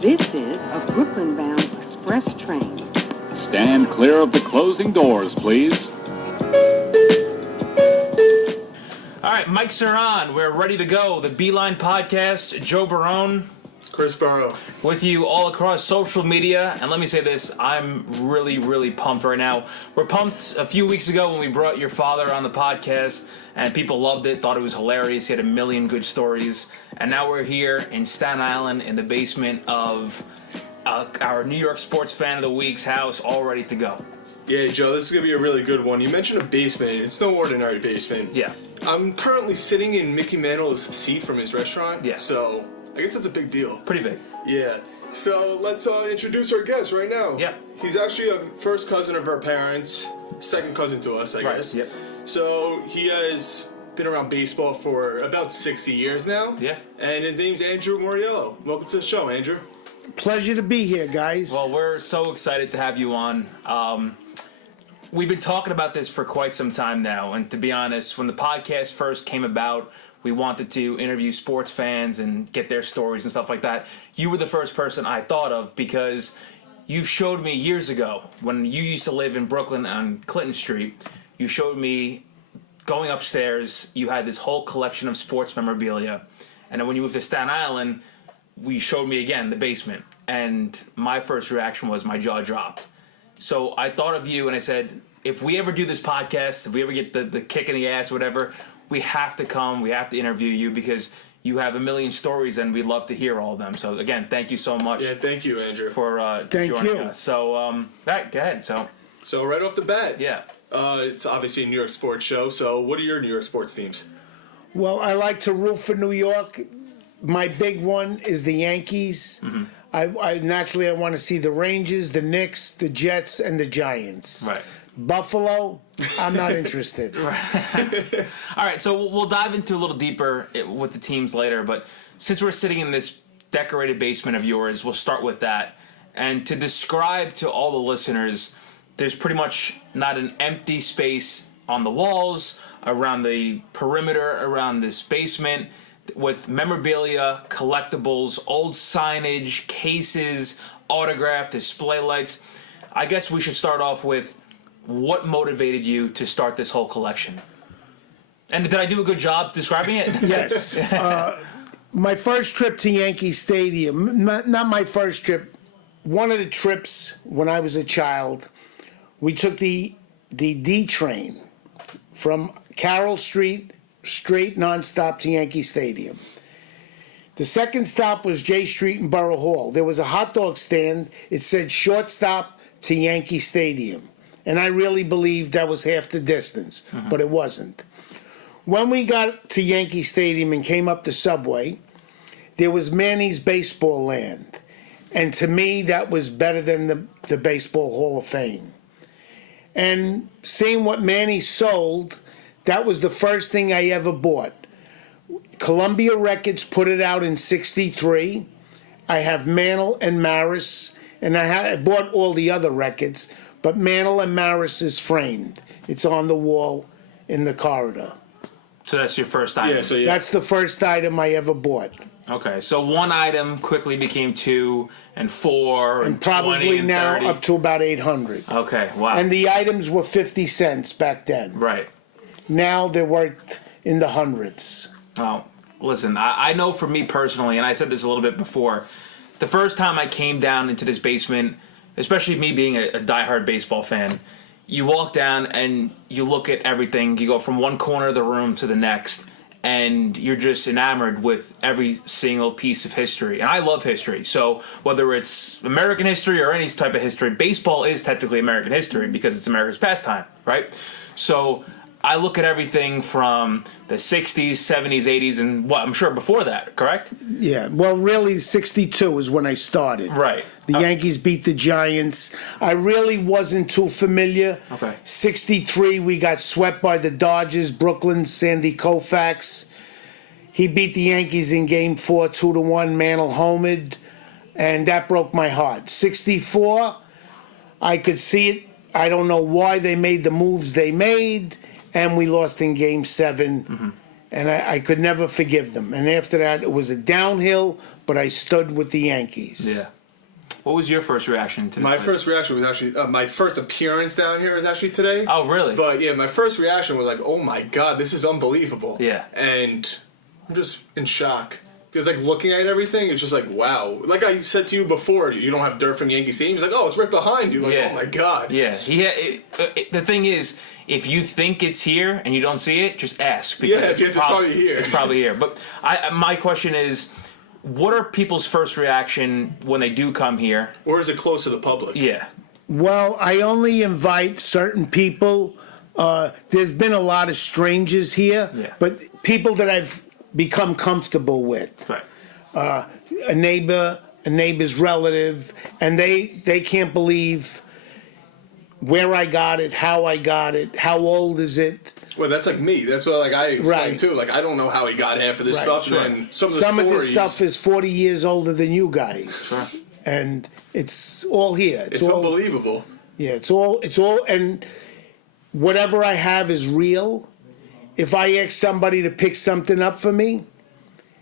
This is a Brooklyn-bound express train. Stand clear of the closing doors, please. All right, mics are on. We're ready to go. The Beeline Podcast, Joe Barone. Chris Burrow. With you all across social media. And let me say this, I'm really, really pumped right now. We're pumped a few weeks ago when we brought your father on the podcast, and people loved it, thought it was hilarious. He had a million good stories. And now we're here in Staten Island in the basement of our New York Sports Fan of the Week's house, all ready to go. Yeah, Joe, this is going to be a really good one. You mentioned a basement. It's no ordinary basement. Yeah. I'm currently sitting in Mickey Mantle's seat from his restaurant. Yeah. So I guess that's a big deal. Pretty big. Yeah. So let's introduce our guest right now. Yeah. He's actually a first cousin of our parents, second cousin to us, I guess. Yep. So he has been around baseball for about 60 years now. Yeah. And his name's Andew Moriello. Welcome to the show, Andrew. Pleasure to be here, guys. Well, we're so excited to have you on. We've been talking about this for quite some time now, and to be honest, when the podcast first came about, we wanted to interview sports fans and get their stories and stuff like that. You were the first person I thought of because you showed me years ago, when you used to live in Brooklyn on Clinton Street, you showed me going upstairs, you had this whole collection of sports memorabilia, and then when you moved to Staten Island, you showed me again the basement, and my first reaction was my jaw dropped. So I thought of you and I said, if we ever do this podcast, if we ever get the kick in the ass, whatever, we have to come, we have to interview you because you have a million stories and we'd love to hear all of them. So again, thank you so much. Yeah, thank you, Andrew. For joining us. So, all right, go ahead. So right off the bat, yeah. It's obviously a New York sports show. So what are your New York sports teams? Well, I like to root for New York. My big one is the Yankees. Mm-hmm. I naturally want to see the Rangers, the Knicks, the Jets, and the Giants. Right. Buffalo, I'm not interested. Right. All right, so we'll dive into a little deeper with the teams later, but since we're sitting in this decorated basement of yours, we'll start with that. And to describe to all the listeners, there's pretty much not an empty space on the walls, around the perimeter, around this basement, with memorabilia, collectibles, old signage, cases, autograph, display lights. I guess we should start off with what motivated you to start this whole collection? And did I do a good job describing it? Yes. My first trip to Yankee Stadium, not my first trip, one of the trips when I was a child, we took the D train from Carroll Street straight nonstop to Yankee Stadium. The second stop was J Street and Borough Hall. There was a hot dog stand. It said shortstop to Yankee Stadium. And I really believed that was half the distance, but it wasn't. When we got to Yankee Stadium and came up the subway, there was Manny's Baseball Land. And to me, that was better than the Baseball Hall of Fame. And seeing what Manny sold, that was the first thing I ever bought. Columbia Records put it out in '63. I have Mantle and Maris, and I bought all the other records, but Mantle and Maris is framed. It's on the wall in the corridor. So that's your first item? Yeah. That's the first item I ever bought. Okay, so one item quickly became 2 and 4 and probably 20 and now 30. up to about 800. Okay, wow. And the items were 50 cents back then. Right. Now they're worth in the hundreds. Oh, listen, I know for me personally, and I said this a little bit before, the first time I came down into this basement, especially me being a diehard baseball fan, you walk down and you look at everything. You go from one corner of the room to the next, and you're just enamored with every single piece of history. And I love history. So whether it's American history or any type of history, baseball is technically American history because it's America's pastime, right? So I look at everything from the 60s, 70s, 80s, and I'm sure before that, correct? Yeah, well, really, 62 is when I started. Right. The Yankees beat the Giants. I really wasn't too familiar. Okay. 63, we got swept by the Dodgers, Brooklyn, Sandy Koufax. He beat the Yankees in Game 4, 2-1, Mantle homered, and that broke my heart. 64, I could see it. I don't know why they made the moves they made, and we lost in Game 7. and I could never forgive them. And after that, it was a downhill, but I stood with the Yankees. Yeah. What was your first reaction to this My place? first reaction was actually my first appearance down here was actually today. Oh, really? But yeah, my first reaction was like, "Oh my god, this is unbelievable." Yeah. And I'm just in shock because like looking at everything, it's just like, wow. Like I said to you before, you don't have dirt from Yankee Stadium. He's like, "Oh, it's right behind you." Like, Yeah. oh my god. Yeah. The thing is, if you think it's here and you don't see it, just ask. Because It's probably here. It's probably here. But my question is, what are people's first reaction when they do come here? Or is it close to the public? Yeah. Well, I only invite certain people. There's been a lot of strangers here, Yeah. but people that I've become comfortable with. Right. A neighbor's relative, and they can't believe where I got it, how I got it, how old is it. Well, that's like me. That's what like I explained Right. too. Like I don't know how he got half of this Right, stuff, sure. and then some of the Some of stories. this stuff is 40 years older than you guys. Sure. And it's all here. It's all, unbelievable. Yeah, it's all, and whatever I have is real. If I ask somebody to pick something up for me,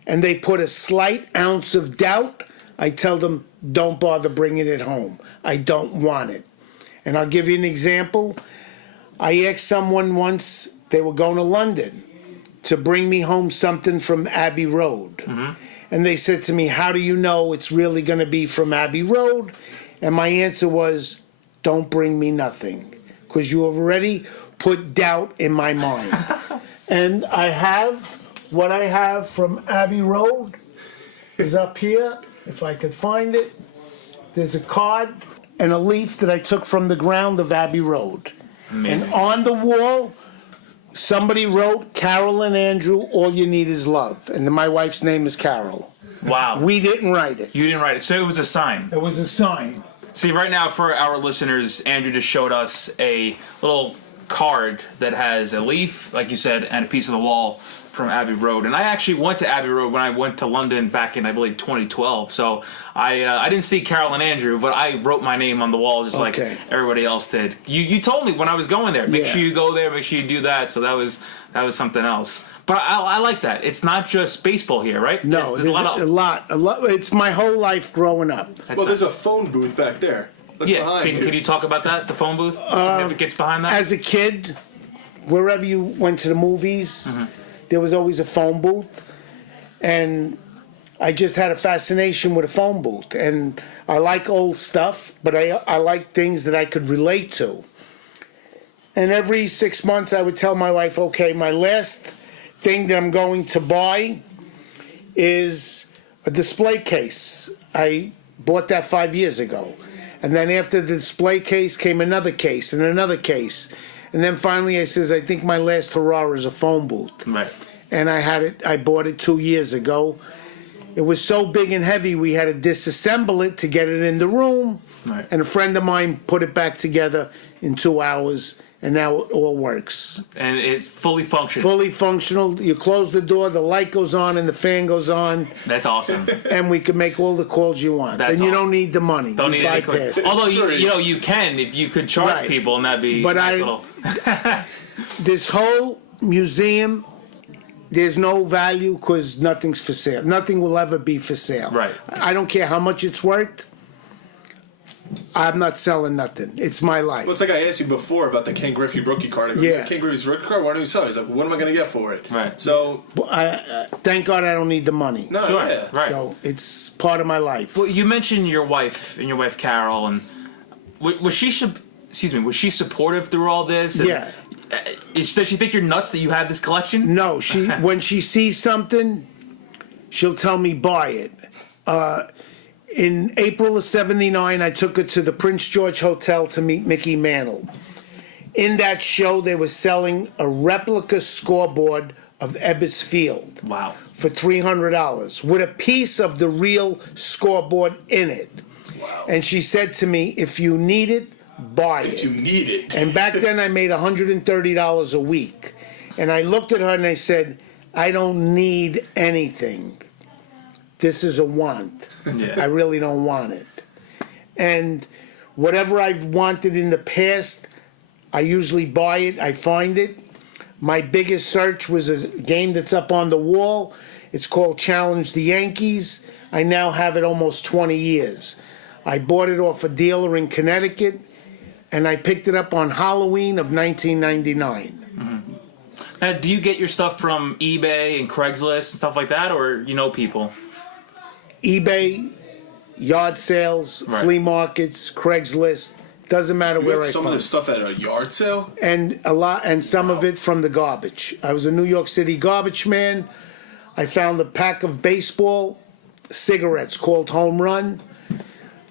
and they put a slight ounce of doubt, I tell them, don't bother bringing it home. I don't want it. And I'll give you an example. I asked someone once, they were going to London, to bring me home something from Abbey Road. And they said to me, how do you know it's really going to be from Abbey Road? And my answer was, don't bring me nothing, because you have already put doubt in my mind. And what I have from Abbey Road is up here, if I could find it. There's a card and a leaf that I took from the ground of Abbey Road. Amazing. And on the wall, somebody wrote, Carol and Andrew, all you need is love. And my wife's name is Carol. Wow. We didn't write it. You didn't write it, so it was a sign. It was a sign. See, right now for our listeners, Andrew just showed us a little card that has a leaf, like you said, and a piece of the wall from Abbey Road. And I actually went to Abbey Road when I went to London back in, I believe, 2012. So I didn't see Carol and Andrew, but I wrote my name on the wall just like everybody else did. You told me when I was going there, make sure you go there, make sure you do that. So that was something else. But I like that. It's not just baseball here, right? No, there's a lot. It's my whole life growing up. Well, there's a phone booth back there. Look Yeah, behind you. can you talk about that, the phone booth? The significance behind that? As a kid, wherever you went to the movies, there was always a phone booth. And I just had a fascination with a phone booth. And I like old stuff, but I like things that I could relate to. And every 6 months I would tell my wife, okay, my last thing that I'm going to buy is a display case. I bought that 5 years ago. And then after the display case came another case and another case. And then finally I says, I think my last hurrah is a phone booth. Right. And I bought it 2 years ago. It was so big and heavy we had to disassemble it to get it in the room. Right. And a friend of mine put it back together in 2 hours, and now it all works. And it's fully functional. Fully functional. You close the door, the light goes on, and the fan goes on, That's awesome. and we can make all the calls you want. That's and you awesome. don't need the money. Don't You need any bypass quick. it. Although you can if you could charge Right. people, and that'd be But nice I- little. This whole museum, there's no value because nothing's for sale. Nothing will ever be for sale. Right. I don't care how much it's worth. I'm not selling nothing. It's my life. Well, it's like I asked you before about the Ken Griffey rookie card. I go, Yeah. Ken Griffey's rookie card, why don't you sell it? He's like, what am I going to get for it? Right. So, Thank God I don't need the money. no, Sure. yeah. Right. So it's part of my life. Well, you mentioned your wife and your wife Carol, and was she was she supportive through all this? And Yeah. Does she think you're nuts that you have this collection? No, when she sees something, she'll tell me buy it. In April of '79, I took her to the Prince George Hotel to meet Mickey Mantle. In that show, they were selling a replica scoreboard of Ebbets Field Wow. for $300 with a piece of the real scoreboard in it. Wow. And she said to me, if you need it, buy it. If you need it. And back then I made $130 a week. And I looked at her and I said, I don't need anything. This is a want. Yeah. I really don't want it. And whatever I've wanted in the past, I usually buy it, I find it. My biggest search was a game that's up on the wall. It's called Challenge the Yankees. I now have it almost 20 years. I bought it off a dealer in Connecticut, and I picked it up on Halloween of 1999. Now, do you get your stuff from eBay and Craigslist and stuff like that, or you know people? eBay, yard sales, Right. flea markets, Craigslist. Doesn't matter You where got I some find of this stuff at a yard sale? and some of it from the garbage. I was a New York City garbage man. I found a pack of baseball cigarettes called Home Run.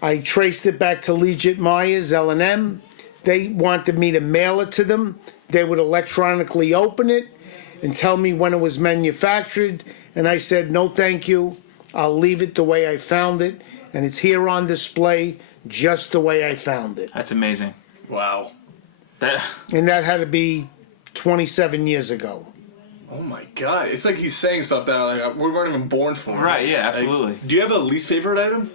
I traced it back to Legit Myers, L&M. They wanted me to mail it to them. They would electronically open it and tell me when it was manufactured. And I said, no, thank you. I'll leave it the way I found it. And it's here on display just the way I found it. That's amazing. Wow. That And that had to be 27 years ago. Oh my God! It's like he's saying stuff that like we weren't even born for. right? Yeah, Like, absolutely. do you have a least favorite item,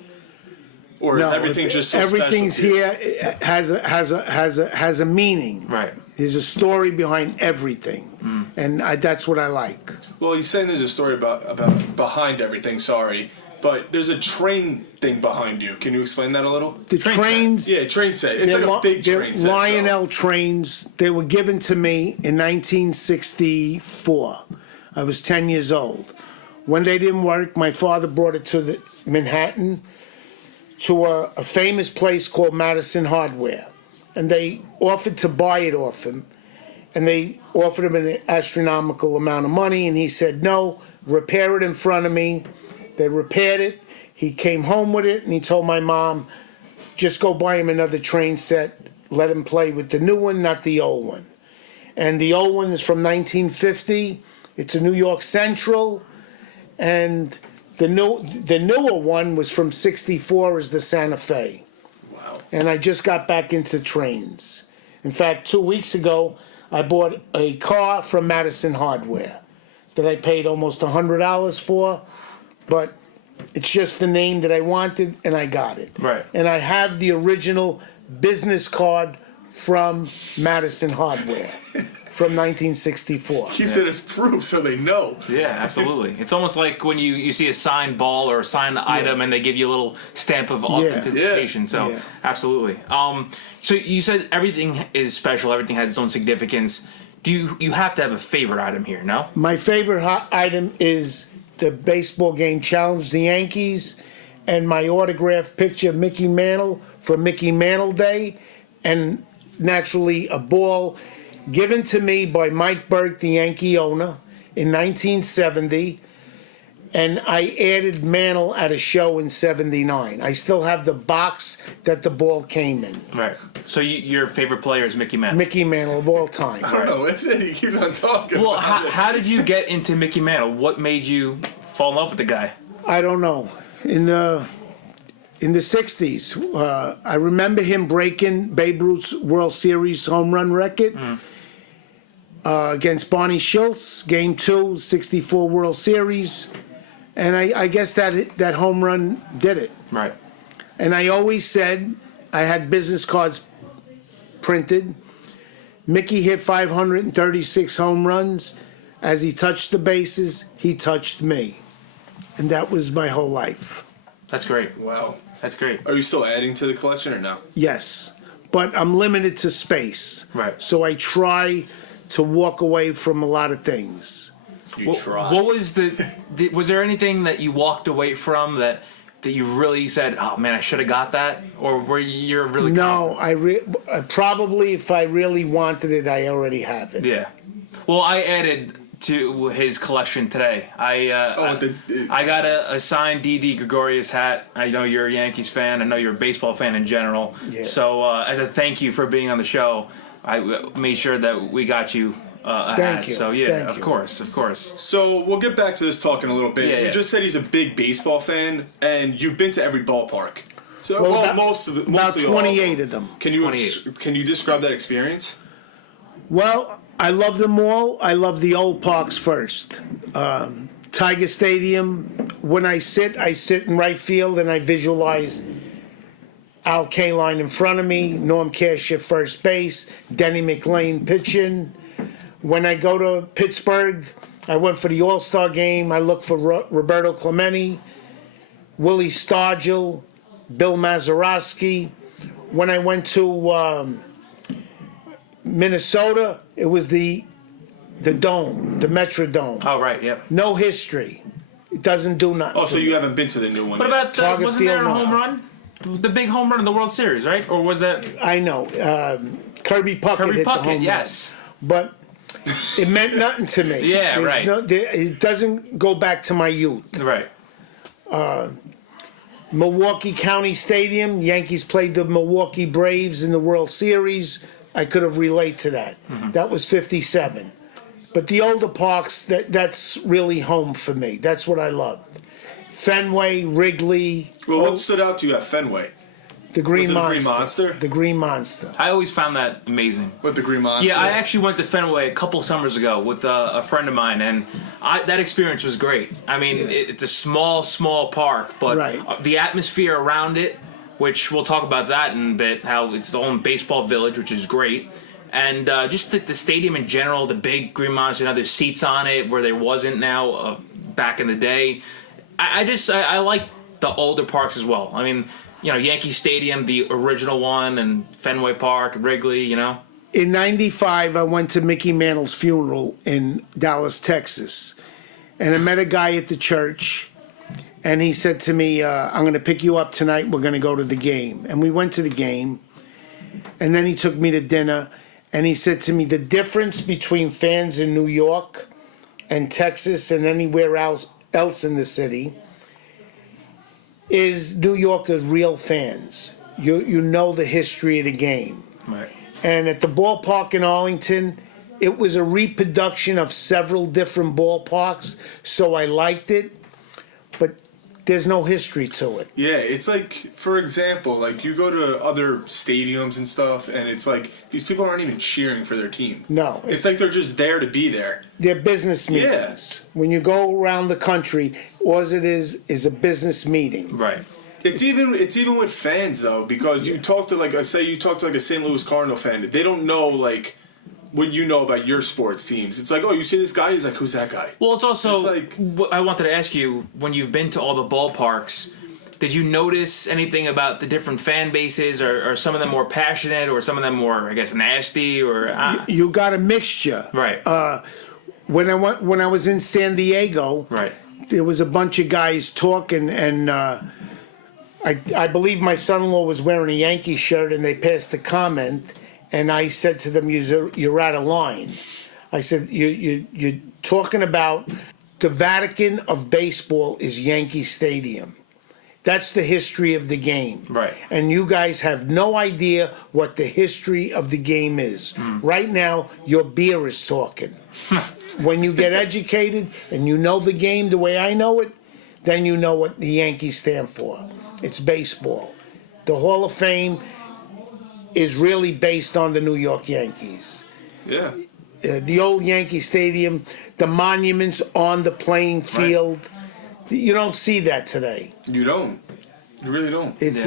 or is everything just so everything's special to you? here has a meaning. Right. There's a story behind everything, and that's what I like. Well, he's saying there's a story about behind everything. Sorry, but there's a train thing behind you. Can you explain that a little? The trains, Yeah, train set. It's they're like a big they're train set. Lionel trains. They were given to me in 1964. I was 10 years old. When they didn't work, my father brought it to Manhattan to a famous place called Madison Hardware, and they offered to buy it off him, and they offered him an astronomical amount of money, and he said no, repair it in front of me. They repaired it. He came home with it, and he told my mom, just go buy him another train set, let him play with the new one, not the old one. And the old one is from 1950. It's a New York Central, and the newer one was from '64 is the Santa Fe. Wow. And I just got back into trains. In fact, 2 weeks ago, I bought a car from Madison Hardware that I paid almost $100 for, but it's just the name that I wanted, and I got it. Right. And I have the original business card from Madison Hardware from 1964. Keeps it as proof so they know. Yeah, absolutely. It's almost like when you see a signed ball or a signed item and they give you a little stamp of authentication. So, Yeah. absolutely. So you said everything is special. Everything has its own significance. Do you have to have a favorite item here? No. My favorite item is the baseball game Challenge the Yankees and my autographed picture of Mickey Mantle for Mickey Mantle Day, and naturally a ball given to me by Mike Burke, the Yankee owner, in 1970, and I added Mantle at a show in '79. I still have the box that the ball came in. Right. So your favorite player is Mickey Mantle. Mickey Mantle of all time. I don't know. Is it? He keeps on talking. Well, about it. how did you get into Mickey Mantle? What made you fall in love with the guy? I don't know. In the 60s, I remember him breaking Babe Ruth's World Series home run record against Barney Schultz, Game 2, 64 World Series. And I guess that home run did it. Right. And I always said, I had business cards printed. Mickey hit 536 home runs. As he touched the bases, he touched me. And that was my whole life. That's great. Wow. That's great. Are you still adding to the collection or no? Yes. But I'm limited to space. Right. So I try to walk away from a lot of things. You try. What was was there anything that you walked away from that you really said, oh man, I should have got that? Or were you really No, I probably, if I really wanted it, I already have it. Yeah. Well, I added to his collection today. I got a signed D.D. Gregorius hat. I know you're a Yankees fan. I know you're a baseball fan in general. Yeah. So as a thank you for being on the show, I made sure that we got you a Thank hat. you. So yeah, Thank of you. course. So we'll get back to this talk in a little bit. Yeah, You yeah. just said he's a big baseball fan, and you've been to every ballpark. So Well, most of the about mostly all 28 of them. Can you 28. can you describe that experience? Well, I love them all. I love the old parks first. Tiger Stadium, when I sit in right field and I visualize Al Kaline in front of me, Norm Cash at first base, Denny McLean pitching. When I go to Pittsburgh, I went for the All-Star game. I look for Roberto Clemente, Willie Stargell, Bill Mazeroski. When I went to Minnesota, it was the Dome, the Metrodome. Oh, right, yep. No history. It doesn't do nothing. Oh, so you haven't been to the new one What yet? about, Target wasn't there a Field, no. home run? The big home run in the World Series, right? Or was that I know. Kirby Puckett Kirby hit the home Puckett? run. Yes. But it meant nothing to me. Yeah, right. It doesn't go back to my youth. Right. Milwaukee County Stadium, Yankees played the Milwaukee Braves in the World Series. I could have related to that. That was 57. But the older parks, that's really home for me. That's what I loved. Fenway, Wrigley. Well, what stood out to you at Fenway? The Green Was it the Monster. Green Monster? The Green Monster. I always found that amazing. With the Green Monster? Yeah, I actually went to Fenway a couple summers ago with a friend of mine, and that experience was great. I mean, it's a small park, but Right. the atmosphere around it, which we'll talk about that in a bit, how it's its own baseball village, which is great. And just the stadium in general, the big Green Monster, now there's seats on it where there wasn't now back in the day. I like the older parks as well. I mean, Yankee Stadium, the original one, and Fenway Park, Wrigley, In 95, I went to Mickey Mantle's funeral in Dallas, Texas. And I met a guy at the church. And he said to me, I'm going to pick you up tonight. We're going to go to the game. And we went to the game. And then he took me to dinner. And he said to me, the difference between fans in New York and Texas and anywhere else in the city is New Yorkers real fans. You know the history of the game. Right. And at the ballpark in Arlington, it was a reproduction of several different ballparks, so I liked it, but there's no history to it. Yeah, it's like, for example, like you go to other stadiums and stuff, and it's like these people aren't even cheering for their team. No. It's like they're just there to be there. They're business meetings. Yes. When you go around the country, all it is a business meeting. Right. It's even with fans though, because you talk to like a St. Louis Cardinal fan, they don't know like what you know about your sports teams. It's like, oh, you see this guy? He's like, who's that guy? Well, it's also, It's like- I wanted to ask you, when you've been to all the ballparks, did you notice anything about the different fan bases? Or some of them more passionate, or some of them more, I guess, nasty? Or You got a mixture. Right. When I was in San Diego, Right. there was a bunch of guys talking, and I believe my son-in-law was wearing a Yankee shirt, and they passed the comment, and I said to them, "You're out of line." I said, "You're talking about the Vatican of baseball is Yankee Stadium. That's the history of the game. Right. And you guys have no idea what the history of the game is. Right now, your beer is talking. When you get educated and you know the game the way I know it, then you know what the Yankees stand for. It's baseball. The Hall of Fame is really based on the New York Yankees. Yeah. The old Yankee Stadium, the monuments on the playing field. You don't see that today. You don't. You really don't. It's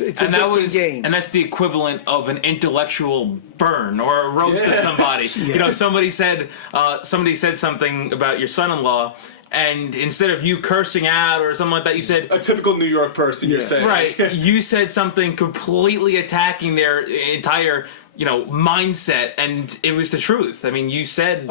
a different game. And that's the equivalent of an intellectual burn or a roast of somebody. Somebody said something about your son-in-law, and instead of you cursing out or something like that, you said A typical New York person, you're saying. right. You said something completely attacking their entire mindset, and it was the truth. I mean, you said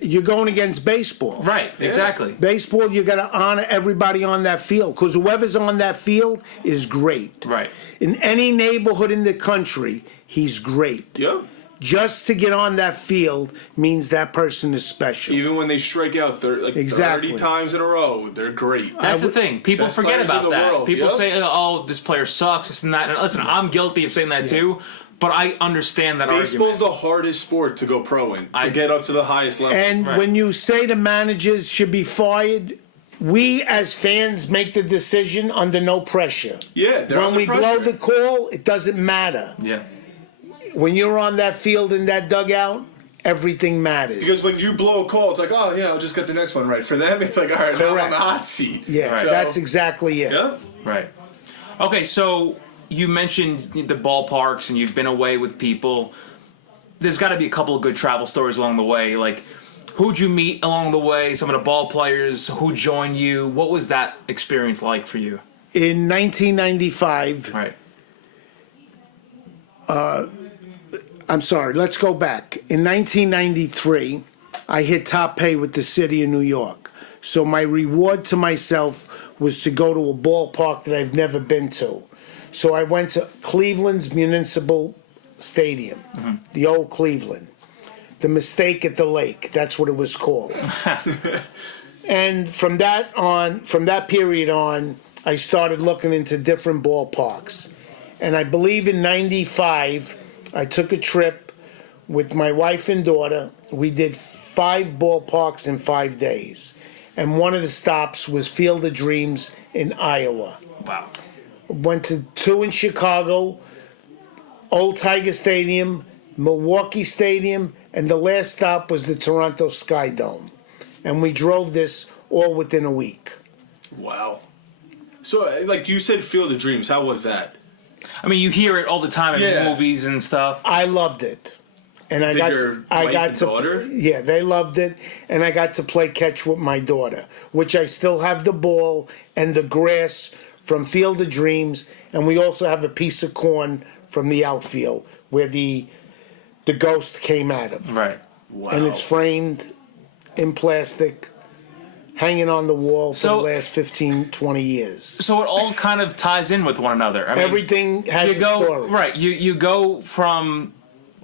you're going against baseball. right. Exactly. Baseball, you got to honor everybody on that field, because whoever's on that field is great. Right. In any neighborhood in the country, he's great. Yep. Just to get on that field means that person is special. Even when they strike out Exactly. 30 times in a row, they're great. That's the thing. People Best forget players in about the that. world, People yep. say, "Oh, this player sucks," this and that. And listen, I'm guilty of saying that too, but I understand that Baseball's argument. the hardest sport to go pro in, to get up to the highest level. And Right. when you say the managers should be fired, we as fans make the decision under no pressure. Yeah, they're When under we blow pressure. the call, it doesn't matter. Yeah. When you're on that field in that dugout, everything matters. Because when you blow a call, it's like, oh, yeah, I'll just get the next one right. For them, it's like, all right, now I'm on Correct. the hot seat. Yeah, Right. that's exactly it. Yeah. Right. Okay, so you mentioned the ballparks and you've been away with people. there's got to be a couple of good travel stories along the way. Like, who'd you meet along the way? Some of the ball players who joined you. What was that experience like for you? In 1995, Right. I'm sorry, let's go back. In 1993, I hit top pay with the city of New York. So my reward to myself was to go to a ballpark that I've never been to. So I went to Cleveland's Municipal Stadium, the old Cleveland. The Mistake at the Lake, that's what it was called. And from that period on, I started looking into different ballparks. And I believe in 95, I took a trip with my wife and daughter. We did 5 ballparks in 5 days. And one of the stops was Field of Dreams in Iowa. Wow. Went to 2 in Chicago, Old Tiger Stadium, Milwaukee Stadium, and the last stop was the Toronto Sky Dome. And we drove this all within a week. Wow. So, like you said, Field of Dreams. How was that? I mean, you hear it all the time in Yeah. movies and stuff. I loved it. And Did your wife and daughter? Yeah, they loved it, and I got to play catch with my daughter, which I still have the ball and the grass from Field of Dreams, and we also have a piece of corn from the outfield where the ghost came out of. Right. Wow. And it's framed in plastic, hanging on the wall for So- the last 15, 20 years. So it all kind of ties in with one another. I mean, Everything has you a go story. right. You go from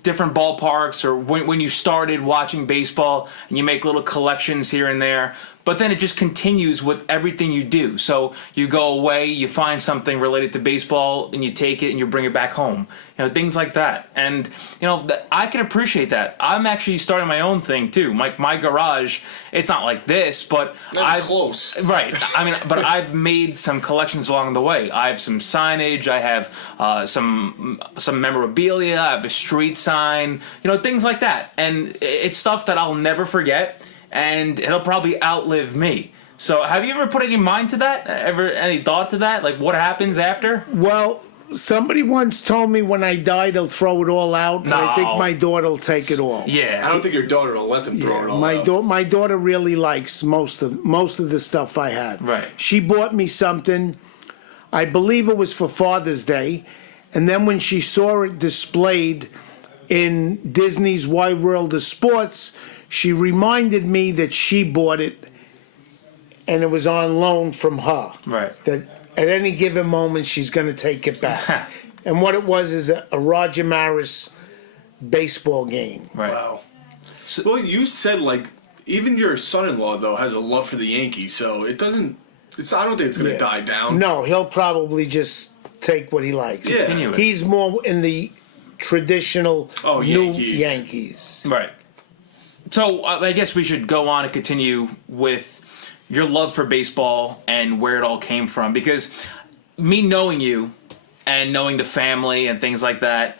different ballparks, or when you started watching baseball, and you make little collections here and there. But then it just continues with everything you do. So you go away, you find something related to baseball, and you take it and you bring it back home. You know, things like that. And you know, I can appreciate that. I'm actually starting my own thing too. My garage, it's not like this, but That's close. Right. I mean, but I've made some collections along the way. I have some signage. I have some memorabilia. I have a street sign. You know, things like that. And it's stuff that I'll never forget, and it'll probably outlive me. So, have you ever put any mind to that? Ever any thought to that? Like, what happens after? Well, somebody once told me when I die they'll throw it all out. But I think No. my daughter will take it all. Yeah. I don't think your daughter will let them throw it all out. My daughter really likes most of the stuff I had. Right. She bought me something. I believe it was for Father's Day, and then when she saw it displayed in Disney's Wide World of Sports, she reminded me that she bought it, and it was on loan from her. Right. That at any given moment she's going to take it back. And what it was is a Roger Maris baseball game. Right. Wow. Well, you said, like, even your son-in-law, though, has a love for the Yankees, so it doesn't... I don't think it's going to die down. No, he'll probably just take what he likes. Yeah. Continue it. He's more in the traditional new Yankees. Yankees. Right. So I guess we should go on and continue with your love for baseball and where it all came from. Because me knowing you and knowing the family and things like that,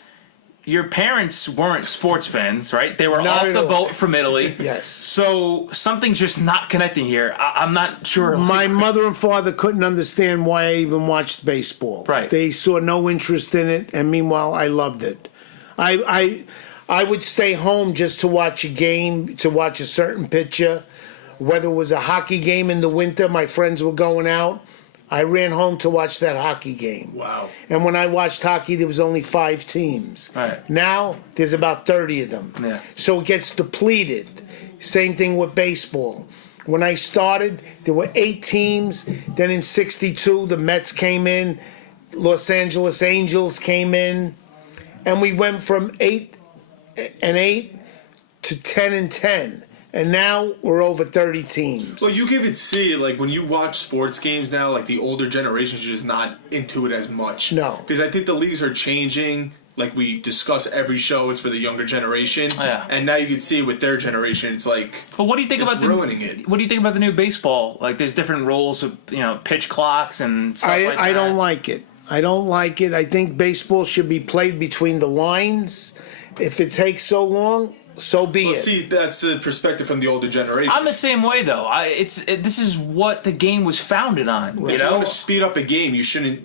your parents weren't sports fans, right? They were Not off at the all. boat from Italy. Yes. So something's just not connecting here. I'm not sure. My mother and father couldn't understand why I even watched baseball. Right. They saw no interest in it, and meanwhile, I loved it. I would stay home just to watch a game, to watch a certain pitcher. Whether it was a hockey game in the winter, my friends were going out. I ran home to watch that hockey game. Wow. And when I watched hockey, there was only 5 teams. Right. Now, there's about 30 of them. Yeah. So it gets depleted. Same thing with baseball. When I started, there were 8 teams. Then in '62, the Mets came in. Los Angeles Angels came in. And we went from 8-8 to 10-10. And now we're over 30 teams. Well, you can see, like, when you watch sports games now, like, the older generation is just not into it as much. No. Because I think the leagues are changing. Like, we discuss every show, it's for the younger generation. Yeah. And now you can see with their generation, it's like... But what do you think It's about ruining it. What do you think about the new baseball? Like, there's different rules of pitch clocks and stuff like that. I don't like it. I don't like it. I think baseball should be played between the lines. If it takes so long, so be Well, it. see, that's the perspective from the older generation. I'm the same way though. This is what the game was founded on. You If you know, want to speed up a game, you shouldn't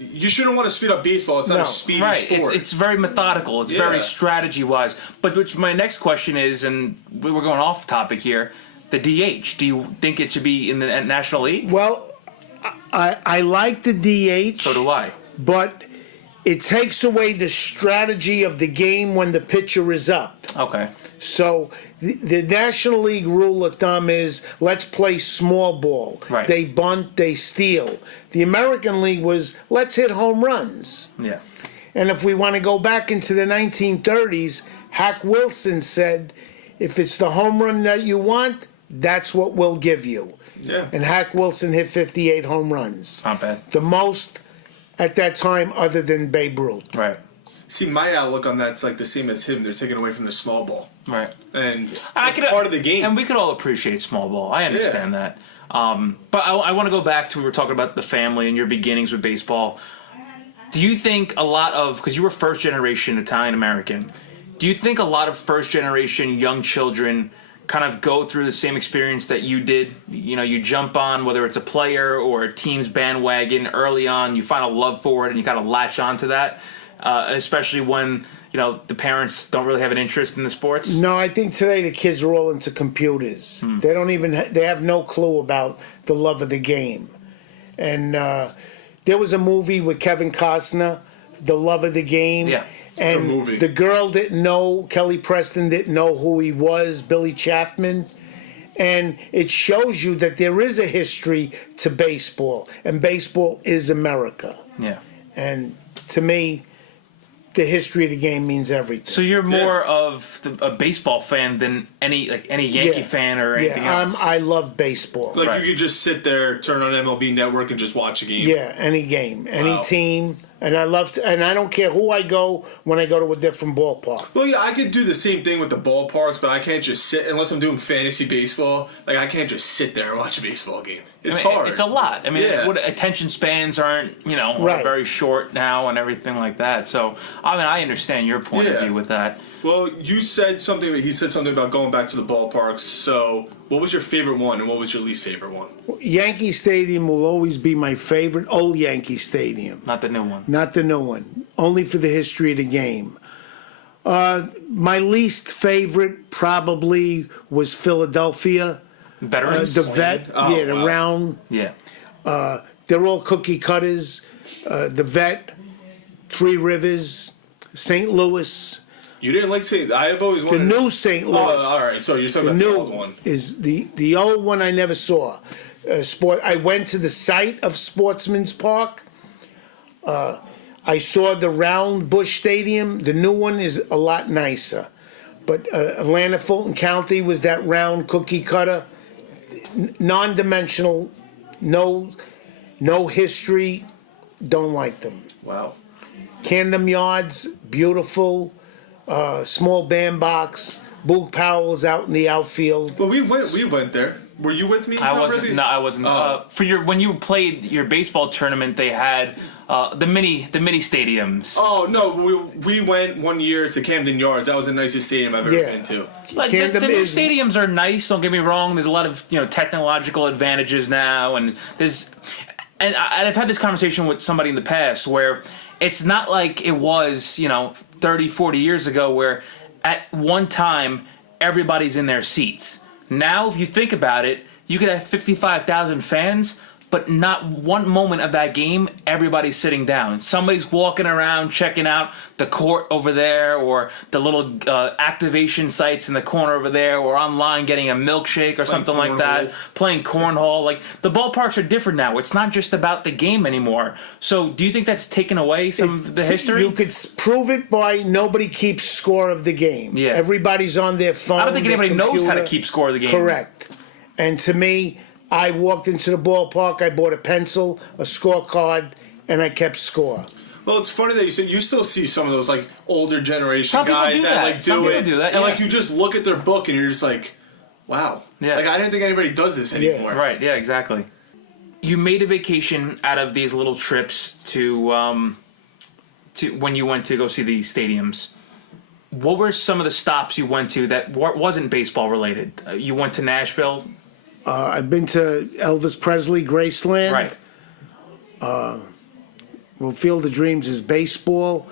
want to speed up baseball. It's not No. a speedy right? sport. It's very methodical. It's very Yeah. strategy wise. But which my next question is, and we were going off topic here. The DH. Do you think it should be in the National League? Well, I like the DH. So do I. But it takes away the strategy of the game when the pitcher is up. Okay. So the National League rule of thumb is let's play small ball. Right. They bunt, they steal. The American League was let's hit home runs. Yeah. And if we want to go back into the 1930s, Hack Wilson said, if it's the home run that you want, that's what we'll give you. Yeah. And Hack Wilson hit 58 home runs. Not bad. The most at that time other than Babe Ruth. Right. See, my outlook on that's like the same as him. They're taking away from the small ball, Right. and I it's part of the game. And we could all appreciate small ball. I understand that. But I want to go back to we were talking about the family and your beginnings with baseball. Do you think a lot of, because you were first generation Italian American, do you think a lot of first generation young children kind of go through the same experience that you did? You know, you jump on, whether it's a player or a team's bandwagon early on, you find a love for it and you kind of latch onto that, especially when, you know, the parents don't really have an interest in the sports? No, I think today the kids are all into computers. They don't even they have no clue about the love of the game. And there was a movie with Kevin Costner, The Love of the Game. Yeah. And Good movie. the girl didn't know, Kelly Preston didn't know who he was, Billy Chapman. And it shows you that there is a history to baseball, and baseball is America. Yeah. And to me, the history of the game means everything. So you're more of a baseball fan than any Yankee Yeah. fan or anything Yeah, else? I love baseball. like Right. you could just sit there, turn on MLB Network, and just watch a game. Yeah, any game, any Wow. team, and I love to, and I don't care who I go when I go to a different ballpark. Well, yeah, I could do the same thing with the ballparks, but I can't just sit unless I'm doing fantasy baseball. Like I can't just sit there and watch a baseball game. It's I mean, hard. It's a lot. I mean, Yeah. what attention spans aren't, are Right. very short now and everything like that. So, I mean, I understand your point of Yeah. view with that. Well, you said something. He said something about going back to the ballparks. So, what was your favorite one, and what was your least favorite one? Yankee Stadium will always be my favorite. Old Yankee Stadium, Not the new one. not the new one. Only for the history of the game. My least favorite probably was Philadelphia. Veterans? The vet, Oh, yeah, the wow. round. Yeah. They're all cookie cutters. The vet, Three Rivers, St. Louis, You didn't like St. I've always the wanted. new St. Louis. Oh, all right. So you're talking The about the new old one. is the old one I never saw. I went to the site of Sportsman's Park. I saw the round Busch Stadium. The new one is a lot nicer. But Atlanta Fulton County was that round cookie cutter, non-dimensional, no history. Don't like them. Wow. Camden Yards, beautiful. Small bandbox. Boog Powell's out in the outfield. Well, we went there. Were you with me? I wasn't. No, I wasn't. Oh. For when you played your baseball tournament, they had the mini stadiums. Oh no, we went one year to Camden Yards. That was the nicest stadium I've ever Yeah. been to. Like, Camden the new is- stadiums are nice. Don't get me wrong. There's a lot of technological advantages now, and I've had this conversation with somebody in the past where it's not like it was 30, 40 years ago where at one time everybody's in their seats. Now, if you think about it, you could have 55,000 fans, but not one moment of that game, everybody's sitting down. Somebody's walking around checking out the court over there, or the little activation sites in the corner over there, or online getting a milkshake or something like that, cornhole. playing cornhole. Like, the ballparks are different now. It's not just about the game anymore. So, do you think that's taken away some of the history? You could prove it by nobody keeps score of the game. Yeah. Everybody's on their phone. I don't think their anybody knows how to computer. keep score of the game. Correct. And to me, I walked into the ballpark, I bought a pencil, a scorecard, and I kept score. Well, it's funny that you still see some of those like older generation Some people guys do that that. like Some do people it, do that, and yeah. like you just look at their book and you're just like, wow. Yeah. Like I didn't think anybody does this anymore. Right, yeah, exactly. You made a vacation out of these little trips to when you went to go see the stadiums. what were some of the stops you went to that wasn't baseball related? You went to Nashville, I've been to Elvis Presley, Graceland. right? Well, Field of Dreams is baseball.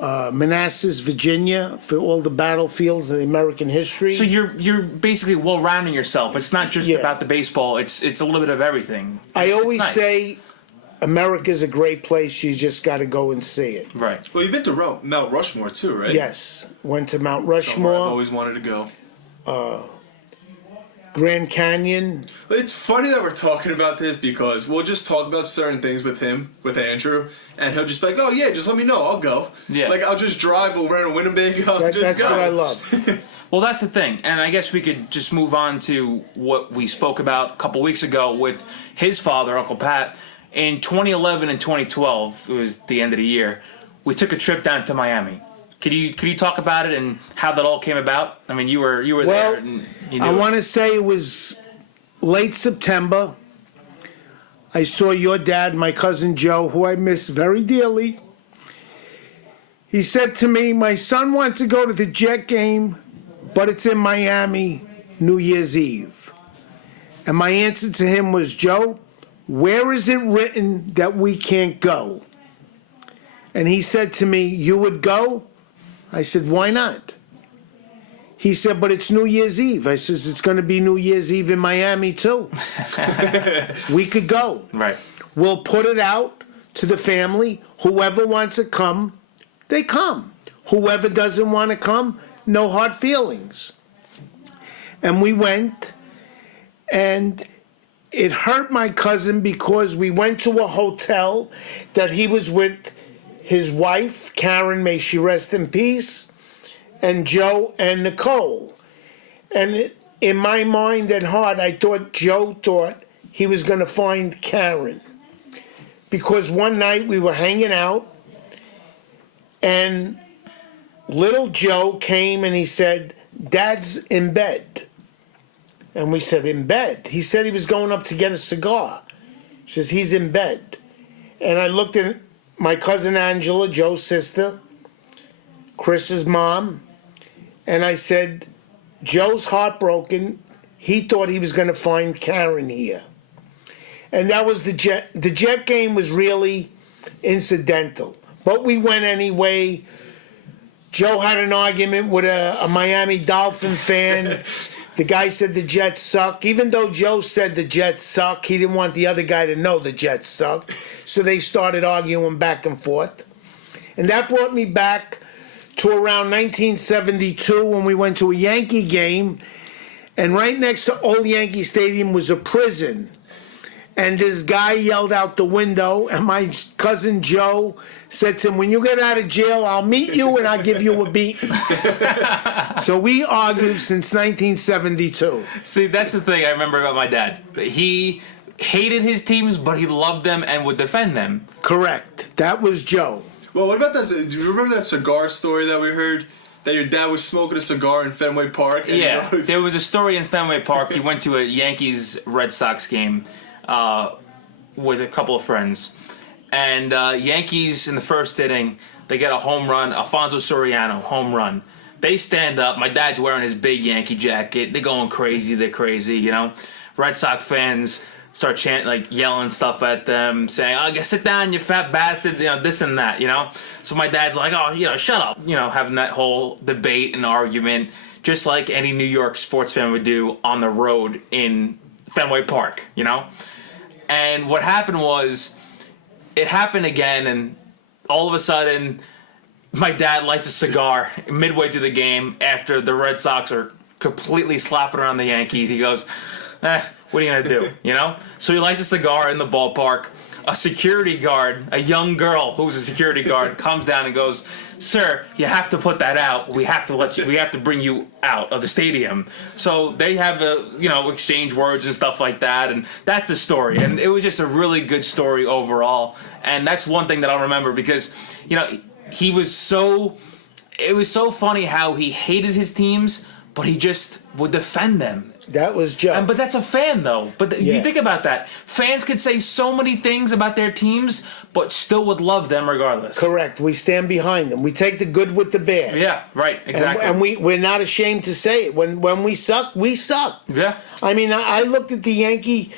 Manassas, Virginia, for all the battlefields of American history. So you're basically well-rounding yourself. It's not just Yeah. about the baseball. It's a little bit of everything. I always It's nice. say America's a great place. You just got to go and see it. Right. Well, you've been to Mount Rushmore too, right? Yes. Went to Mount Somewhere I've Rushmore, always wanted to go. Grand Canyon. It's funny that we're talking about this because we'll just talk about certain things with him, with Andrew, and he'll just be like, "Oh yeah, just let me know, I'll go." Yeah. Like I'll just drive over to Winnebago. And just That's go. what I love. Well, that's the thing, and I guess we could just move on to what we spoke about a couple weeks ago with his father, Uncle Pat. In 2011 and 2012, it was the end of the year. We took a trip down to Miami. Could you talk about it and how that all came about? I mean, you were Well, there. And you knew I it. want to say it was late September. I saw your dad, my cousin Joe, who I miss very dearly. He said to me, "My son wants to go to the Jet game, but it's in Miami, New Year's Eve." And my answer to him was, "Joe, where is it written that we can't go?" And he said to me, "You would go?" I said, "Why not?" He said, "But it's New Year's Eve." I says, "It's going to be New Year's Eve in Miami too." We could go. Right. We'll put it out to the family. Whoever wants to come, they come. Whoever doesn't want to come, no hard feelings. And we went, and it hurt my cousin because we went to a hotel that he was with his wife, Karen, may she rest in peace, and Joe and Nicole. And in my mind and heart, I thought Joe thought he was going to find Karen. Because one night we were hanging out, and little Joe came and he said, "Dad's in bed." And we said, "In bed?" He said he was going up to get a cigar. He says, "He's in bed." And I looked at my cousin Angela, Joe's sister, Chris's mom, and I said, "Joe's heartbroken. He thought he was going to find Karen here." And that was the Jet. The Jet game was really incidental, but we went anyway. Joe had an argument with a Miami Dolphin fan. The guy said the Jets suck. Even though Joe said the Jets suck, he didn't want the other guy to know the Jets suck. So they started arguing back and forth. And that brought me back to around 1972 when we went to a Yankee game. And right next to Old Yankee Stadium was a prison. And this guy yelled out the window, and my cousin Joe said to him, "When you get out of jail, I'll meet you and I'll give you a beating." So we argued since 1972. See, that's the thing I remember about my dad. He hated his teams, but he loved them and would defend them. Correct. That was Joe. Well, what about that? Do you remember that cigar story that we heard? That your dad was smoking a cigar in Fenway Park? And Yeah, there was a story in Fenway Park. He went to a Yankees-Red Sox game with a couple of friends. And Yankees, in the first inning, they get a home run. Alfonso Soriano, home run. They stand up. My dad's wearing his big Yankee jacket. They're going crazy. They're crazy, you know. Red Sox fans start chanting, like yelling stuff at them, saying, "Oh, sit down, you fat bastards," you know, this and that, you know. So my dad's like, "Oh, you know, shut up," you know, having that whole debate and argument, just like any New York sports fan would do on the road in Fenway Park, you know. And what happened was, it happened again, and all of a sudden, my dad lights a cigar midway through the game after the Red Sox are completely slapping around the Yankees. He goes, what are you going to do, you know? So he lights a cigar in the ballpark. A security guard, a young girl who's a security guard, comes down and goes, "Sir, you have to put that out. We have to bring you out of the stadium." So they have exchange words and stuff like that, and that's the story. And it was just a really good story overall. And that's one thing that I'll remember because, you know, it was so funny how he hated his teams, but he just would defend them. That was Joe. But that's a fan, though. But Yeah. you think about that. Fans could say so many things about their teams, but still would love them regardless. Correct. We stand behind them. We take the good with the bad. Yeah, right, exactly. And we're not ashamed to say it. When we suck, we suck. Yeah. I mean, I looked at the Yankee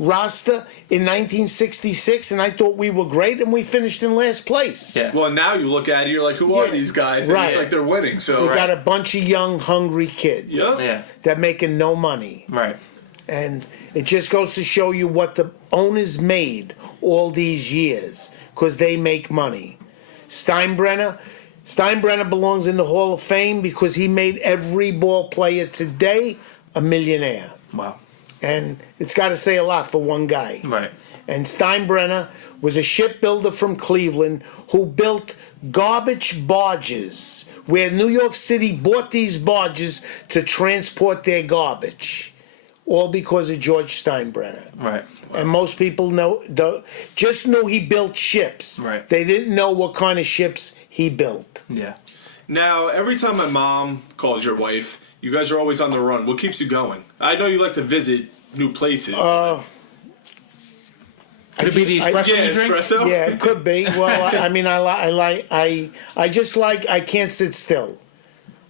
roster in 1966, and I thought we were great, and we finished in last place. Yeah. Well, now you look at it, you're like, who are Yeah. these guys? And Right. it's like they're winning. So We got a bunch of young, hungry kids Yeah. that making no money. Right. And it just goes to show you what the owners made all these years, because they make money. Steinbrenner belongs in the Hall of Fame because he made every ball player today a millionaire. Wow. And it's got to say a lot for one guy. Right. And Steinbrenner was a shipbuilder from Cleveland who built garbage barges where New York City bought these barges to transport their garbage. All because of George Steinbrenner. Right. And most people just knew he built ships. Right. They didn't know what kind of ships he built. Yeah. now every time my mom calls your wife, you guys are always on the run. What keeps you going? I know you like to visit new places. Could it be the espresso yeah, you drink? espresso. Yeah, it could be. Well, I mean, I just like, I can't sit still.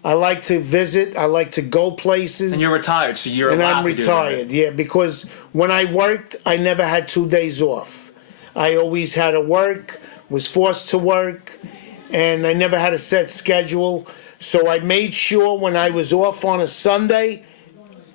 I like to visit. I like to go places. And you're retired, so you're And allowed I'm to do retired, yeah, because when I worked, I never had 2 days off. I always had to work, was forced to work, and I never had a set schedule. So I made sure when I was off on a Sunday,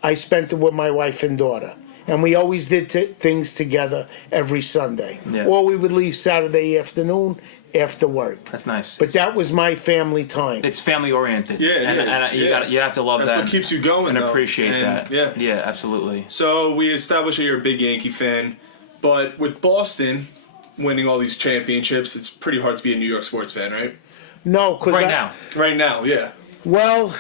I spent it with my wife and daughter. And we always did things together every Sunday. Yeah. Or we would leave Saturday afternoon after work. That's nice. But that was my family time. It's family oriented. Yeah, it is, yeah. You have to love That's that. what keeps you going, and though. appreciate And, that. yeah. Yeah, absolutely. So we established that you're a big Yankee fan, but with Boston winning all these championships, it's pretty hard to be a New York sports fan, right? No, because Right now. Right now, yeah. Well,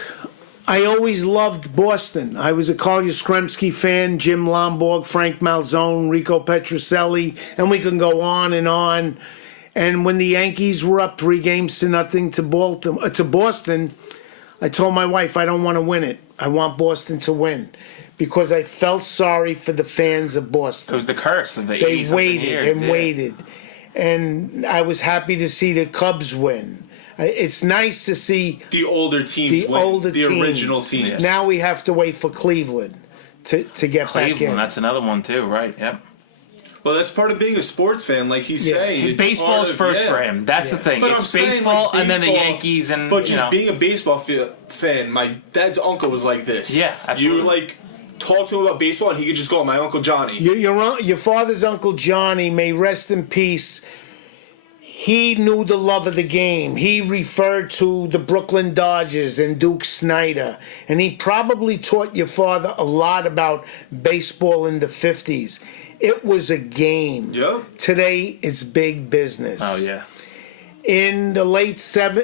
I always loved Boston. I was a Carl Yastrzemski fan, Jim Lomborg, Frank Malzone, Rico Petrocelli, and we can go on and on. And when the Yankees were up 3-0 to Boston, I told my wife I don't want to win it. I want Boston to win because I felt sorry for the fans of It Boston. was the curse of the They 80 waited years. and waited. And I was happy to see the Cubs win. It's nice to see The older teams the win. older the teams. original teams. Now we have to wait for Cleveland to get back in. Cleveland, that's another one too, right? Yep. Well, that's part of being a sports fan, like he's Yeah. saying. It's Baseball's part of- first yeah. for him. That's the thing. But I'm It's saying, baseball, like, and then the baseball- Yankees, and But you just know. being a baseball fan, my dad's uncle was like this. Yeah, absolutely. You like talk to him about baseball, and he could just go, "My Uncle Johnny." Your father's Uncle Johnny, may rest in peace. He knew the love of the game. He referred to the Brooklyn Dodgers and Duke Snider. And he probably taught your father a lot about baseball in the 50s. It was a game. Yep. Today, it's big business. Oh yeah. In the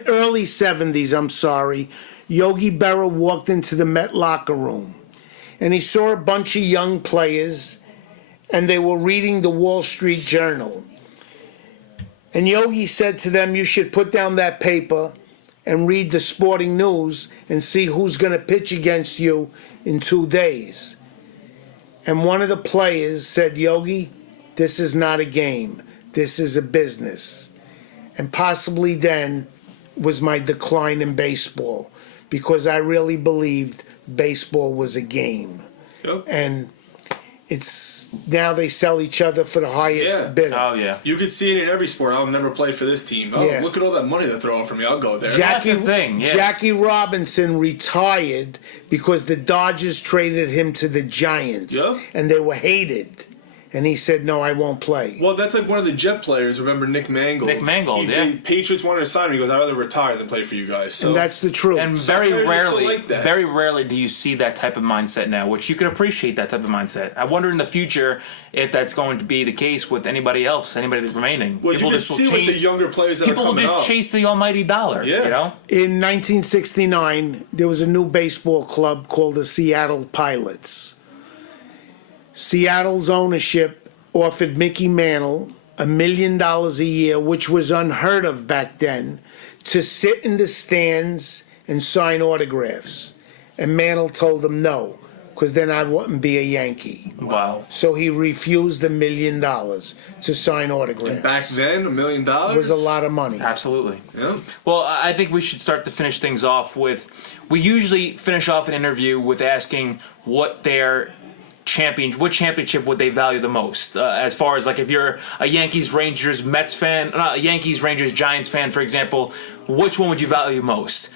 early 70s, Yogi Berra walked into the Met locker room. And he saw a bunch of young players, and they were reading the Wall Street Journal. And Yogi said to them, you should put down that paper and read the sporting news and see who's going to pitch against you in 2 days. And one of the players said, Yogi, this is not a game. This is a business. And possibly then was my decline in baseball, because I really believed baseball was a game. Yep. And it's now they sell each other for the highest Yeah. bidder. Oh yeah. You could see it in every sport. I'll never play for this team. Oh, Yeah. look at all that money they're throwing for me. I'll go there. That's the thing, yeah. Jackie Robinson retired because the Dodgers traded him to the Giants, Yep. and they were hated. And he said, "No, I won't play." Well, that's like one of the Jet players. Remember Nick Mangold? Nick Mangold, yeah. The Patriots wanted to sign him. He goes, "I'd rather retire than play for you guys." So And that's the truth. And Some very players still rarely, like that. very rarely do you see that type of mindset now, which you could appreciate that type of mindset. I wonder in the future if that's going to be the case with anybody else, anybody remaining. well, you can just will see with the younger players that people are will coming just up. chase the almighty dollar. Yeah. You know. In 1969, there was a new baseball club called the Seattle Pilots. Seattle's ownership offered Mickey Mantle $1 million a year, which was unheard of back then, to sit in the stands and sign autographs. and Mantle told him no, because then I wouldn't be a Yankee. Wow. So he refused $1 million to sign autographs. Back then, $1 million was a lot of money. Absolutely. Yeah. Well, I think we should start to finish things off with. We usually finish off an interview with asking what championship would they value the most? As far as like if you're a Yankees, Rangers, Mets fan, Yankees, Rangers, Giants fan, for example, which one would you value most?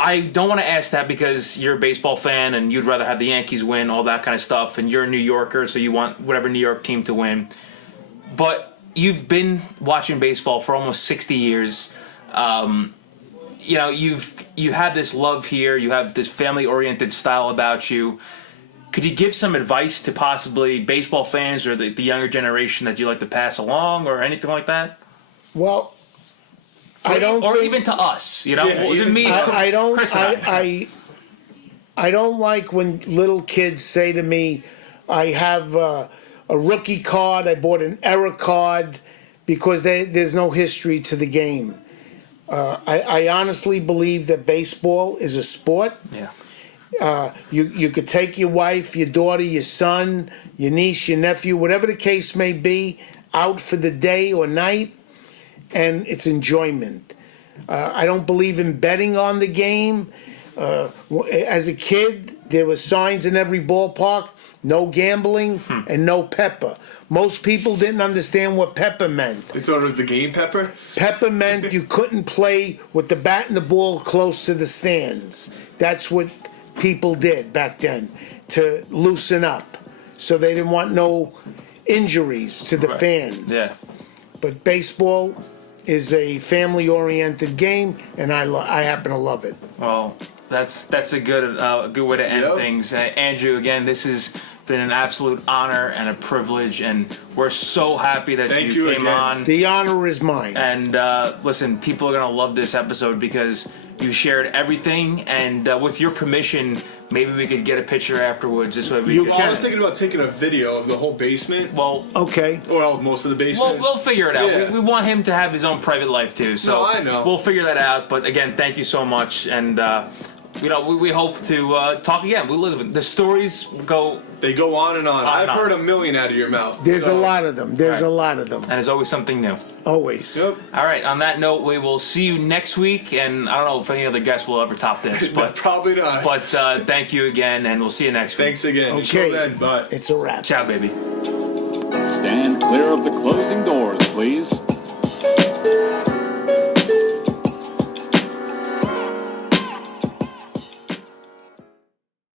I don't want to ask that because you're a baseball fan and you'd rather have the Yankees win, all that kind of stuff, and you're a New Yorker, so you want whatever New York team to win. But you've been watching baseball for almost 60 years. You have this love here. You have this family-oriented style about you. Could you give some advice to possibly baseball fans or the younger generation that you like to pass along or anything like that? Well, I don't or think, even to us, even me, I don't. Chris and I don't like when little kids say to me, "I have a rookie card. I bought an error card," because there's no history to the game. I honestly believe that baseball is a sport. Yeah. You could take your wife, your daughter, your son, your niece, your nephew, whatever the case may be, out for the day or night, and it's enjoyment. I don't believe in betting on the game. As a kid, there were signs in every ballpark, no gambling and no pepper. Most people didn't understand what pepper meant. They thought it was the game pepper? Pepper meant you couldn't play with the bat and the ball close to the stands. That's what people did back then to loosen up. So they didn't want no injuries to the fans. Yeah. But baseball is a family-oriented game, and I happen to love it. Well, that's a good way to end things. Andrew, again, this has been an absolute honor and a privilege, and we're so happy that you came again. on. The honor is mine. And listen, people are going to love this episode because you shared everything, and with your permission, maybe we could get a picture afterwards. Just so we could. I was thinking about taking a video of the whole basement. Well, okay. Well, most of the basement. We'll figure it out. Yeah. We want him to have his own private life too. So No, I know. We'll figure that out. But again, thank you so much, and we hope to talk again. The stories go. They go on and on. I've on. heard a million out of your mouth. There's a lot of them. There's a lot of them. And there's always something new. Always. Yep. All right. On that note, we will see you next week. And I don't know if any other guests will ever top this, but Probably not. But thank you again, and we'll see you next week. Thanks again. Okay. Until then, bye. It's a wrap. Ciao, baby. Stand clear of the closing